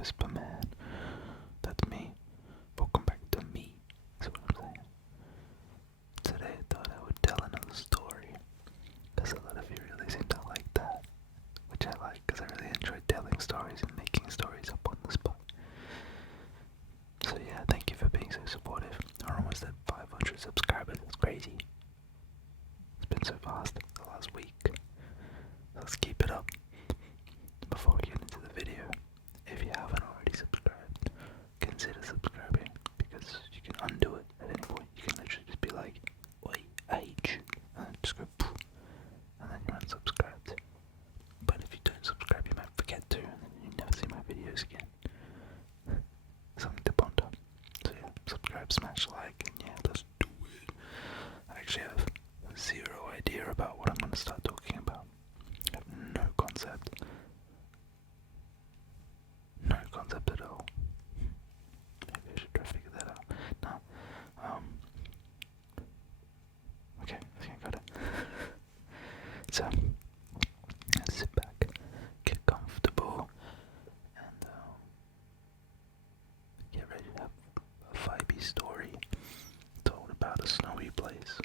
Whisper Man. That's me. Welcome back to me. That's what I'm saying. Today I thought I would tell another story, because a lot of you really seem to like that, which I like because I really enjoy telling stories and making stories up on the spot. So yeah, thank you for being so supportive. We're almost at 500 subscribers. It's crazy. It's been so fast the last week. Let's keep it up. Before we get into the video, if you haven't already subscribed, consider subscribing, because you can undo it at any point. You can literally just be like, "Oi, I hate you," and then just go poof, and then you're unsubscribed. But if you don't subscribe, you might forget to, and then you never see my videos again. Something to ponder. So yeah, subscribe, smash like, and yeah, let's do it. I actually have zero idea about what I'm going to start talking about. I have no concept. No concept at all. Maybe I should try to figure that out. No. Okay, I think I got it. So, sit back, get comfortable, and get ready to have a vibey story told about a snowy place.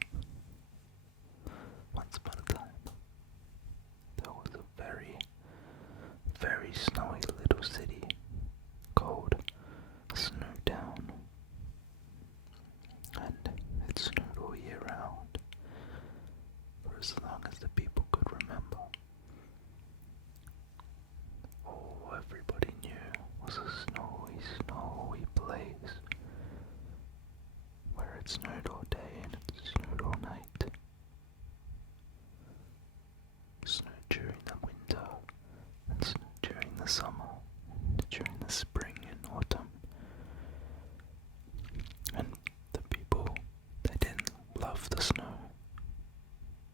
Once upon a time, there was a very, very snowy little city called Snowdown, and it snowed all year round, for as long as the people could remember. All everybody knew was a snowy, snowy place, where it snowed all day and it snowed all night. It snowed during the winter, and snowed during the summer, and during the spring and autumn. And the people, they didn't love the snow,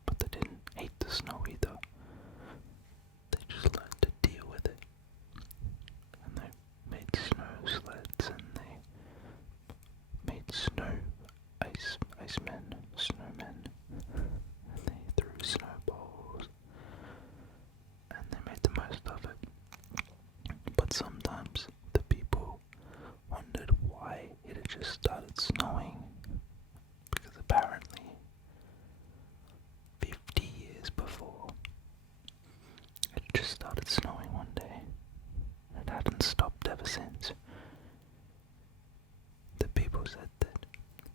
but they didn't hate the snow either. They just learned to deal with it. And they made snow sleds, and they made icemen, snowmen, and they threw snowballs, and they made the most of it. But sometimes the people wondered why it had just started snowing, because apparently 50 years before it had just started snowing one day, and it hadn't stopped ever since. The people said that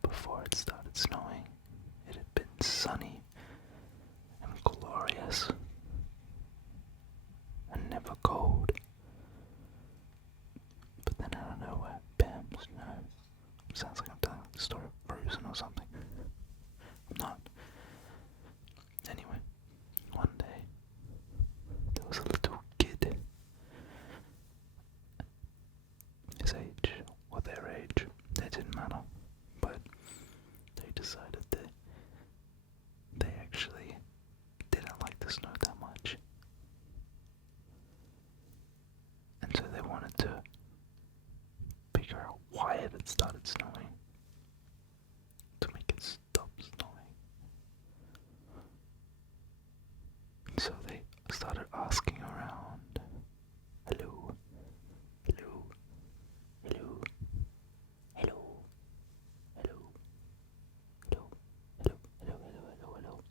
before it started snowing, it had been sunny and glorious and never cold. But then out of nowhere, bam, snow. Sounds like I'm telling the story of Frozen or something. I'm not. Anyway, one day, there was a little kid. His age, or their age, it didn't matter. But they decided that they actually didn't like the snow that much. And so they wanted to figure out why it had started snowing, to make it stop snowing. And so they started asking around, hello, hello, hello, hello, hello, hello, hello, hello, hello, hello, hello.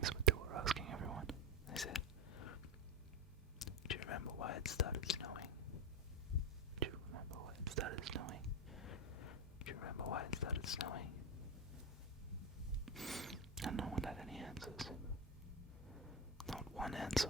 That's what they were asking everyone. They said, do you remember why it started snowing? Do you remember why it started snowing? Do you remember why it started snowing? And no one had any answers. Not one answer.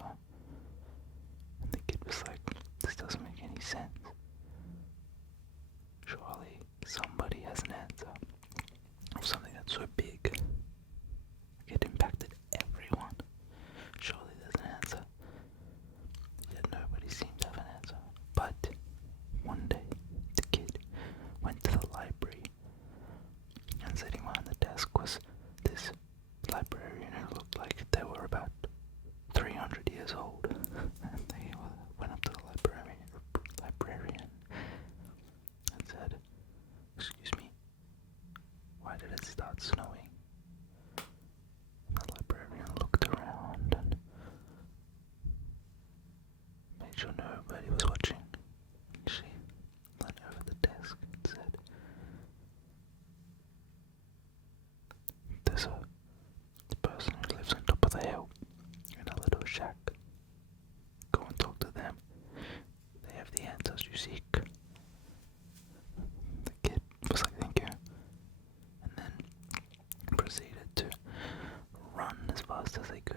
fast as they could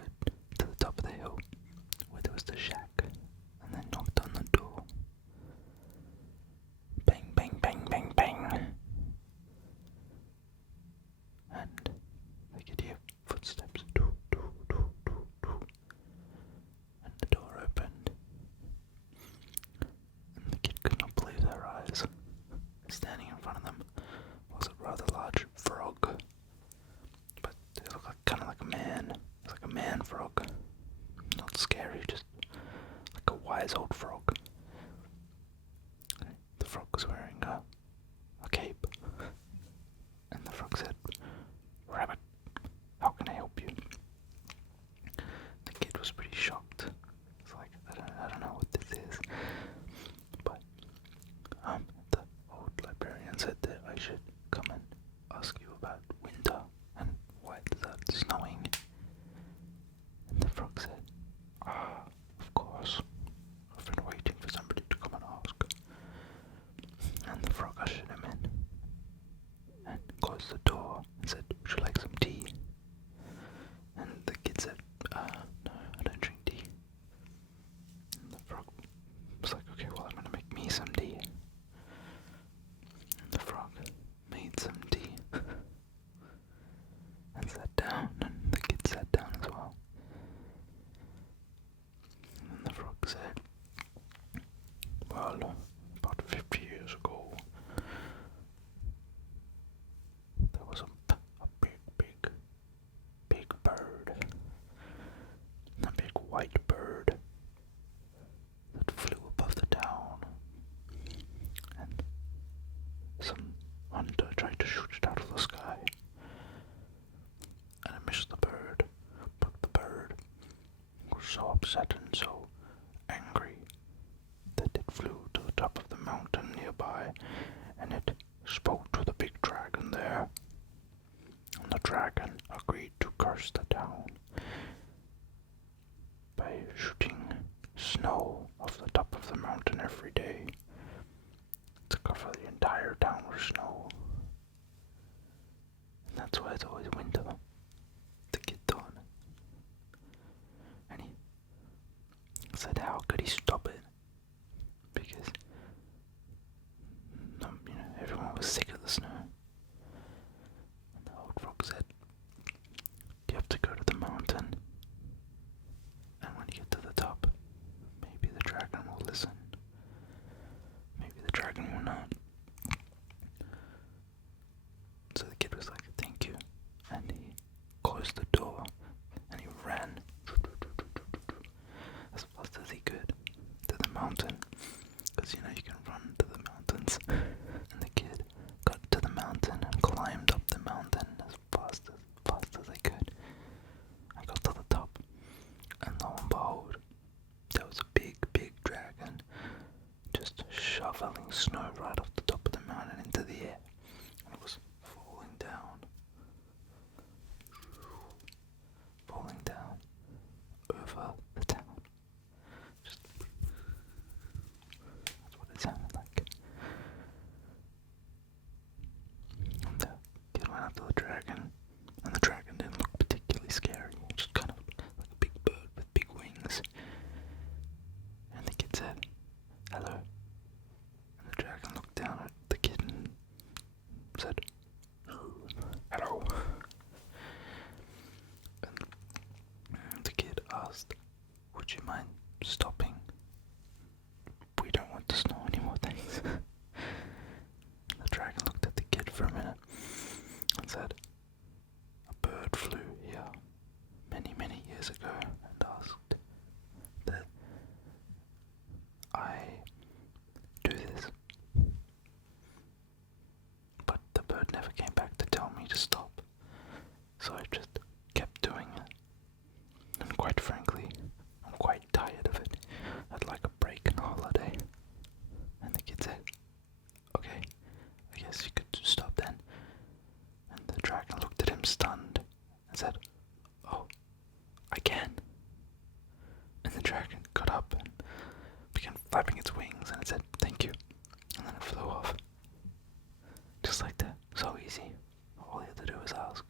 to the top of the hill where there was the shack, and then knocked on the door. Bang, bang, bang, bang, bang. And they could hear footsteps. Doo, doo, doo, doo, doo. And the door opened. And the kid could not believe their eyes. Standing in front of them was a rather large frog. But it looked like, kind of like a man. It was like a man frog. Not scary, just like a wise old frog. The frog was wearing a cape. And the frog said, "Rabbit, how can I help you?" The kid was pretty shocked. It's like, I don't know what this is. But the old librarian said that I should come and ask you about winter and why it started snowing. And the frog said, of course. I've been waiting for somebody to come and ask." And the frog ushered him in and closed the door and said, "Would you like some tea?" And the kid said, "No, I don't drink tea." And the frog was like, "Okay, well, I'm gonna make me some tea." And the frog made some tea and sat down, and the kid sat down as well. And the frog said, "Well, about 50 years ago, there was a big bird, a big white bird that flew above the town, and some hunter tried to shoot it out of the sky, and it missed the bird, but the bird was so upset and so angry that it flew to the top of the mountain nearby, and it spoke to the big dragon there. And the dragon agreed to curse the town by shooting snow off the top of the mountain every day to cover the entire town with snow. And that's why it's always winter," the kid thought. And he said, how could he stop it? Because everyone was sick of the snow. And the old frog said, "You have to go to the mountain, and when you get to the top, maybe the dragon will listen. Maybe the dragon will not." So the kid was like, "Thank you," and he closed the door, and he ran as fast as he could to the mountain, because you can run to the mountains. And the kid got to the mountain and climbed up the mountain as fast as they could. I got to the top, and lo and behold, there was a big dragon just shoveling snow right off the top of the mountain into the air, and it was falling down over the town. That's what it sounded like. And the kid went up to the dragon, and the dragon didn't look particularly scary, just kind of like a big bird with big wings. And the kid said, "Hello." And the dragon looked down at the kid and said, "Hello." And the kid asked, "Would you mind stopping? We don't want to snow anymore, thanks." The dragon looked at the kid for a minute and said, "A bird flew here many years ago and asked that I do this. But the bird never came back to tell me to stop, so I just kept doing it. And quite frankly, I'm quite tired of it. I'd like a break and a holiday." And the kid said, "Okay, I guess you could stop then." And the dragon looked at him stunned and said, "Oh, I can." And the dragon got up and began flapping its wings, and it said, "Thank you." And then it flew off. Just like that. So easy. All you had to do was ask.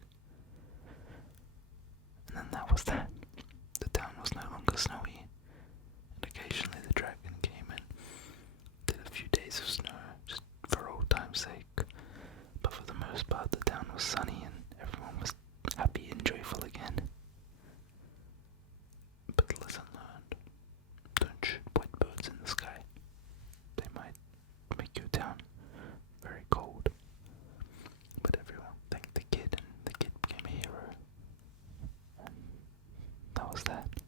And then that was that. How's that?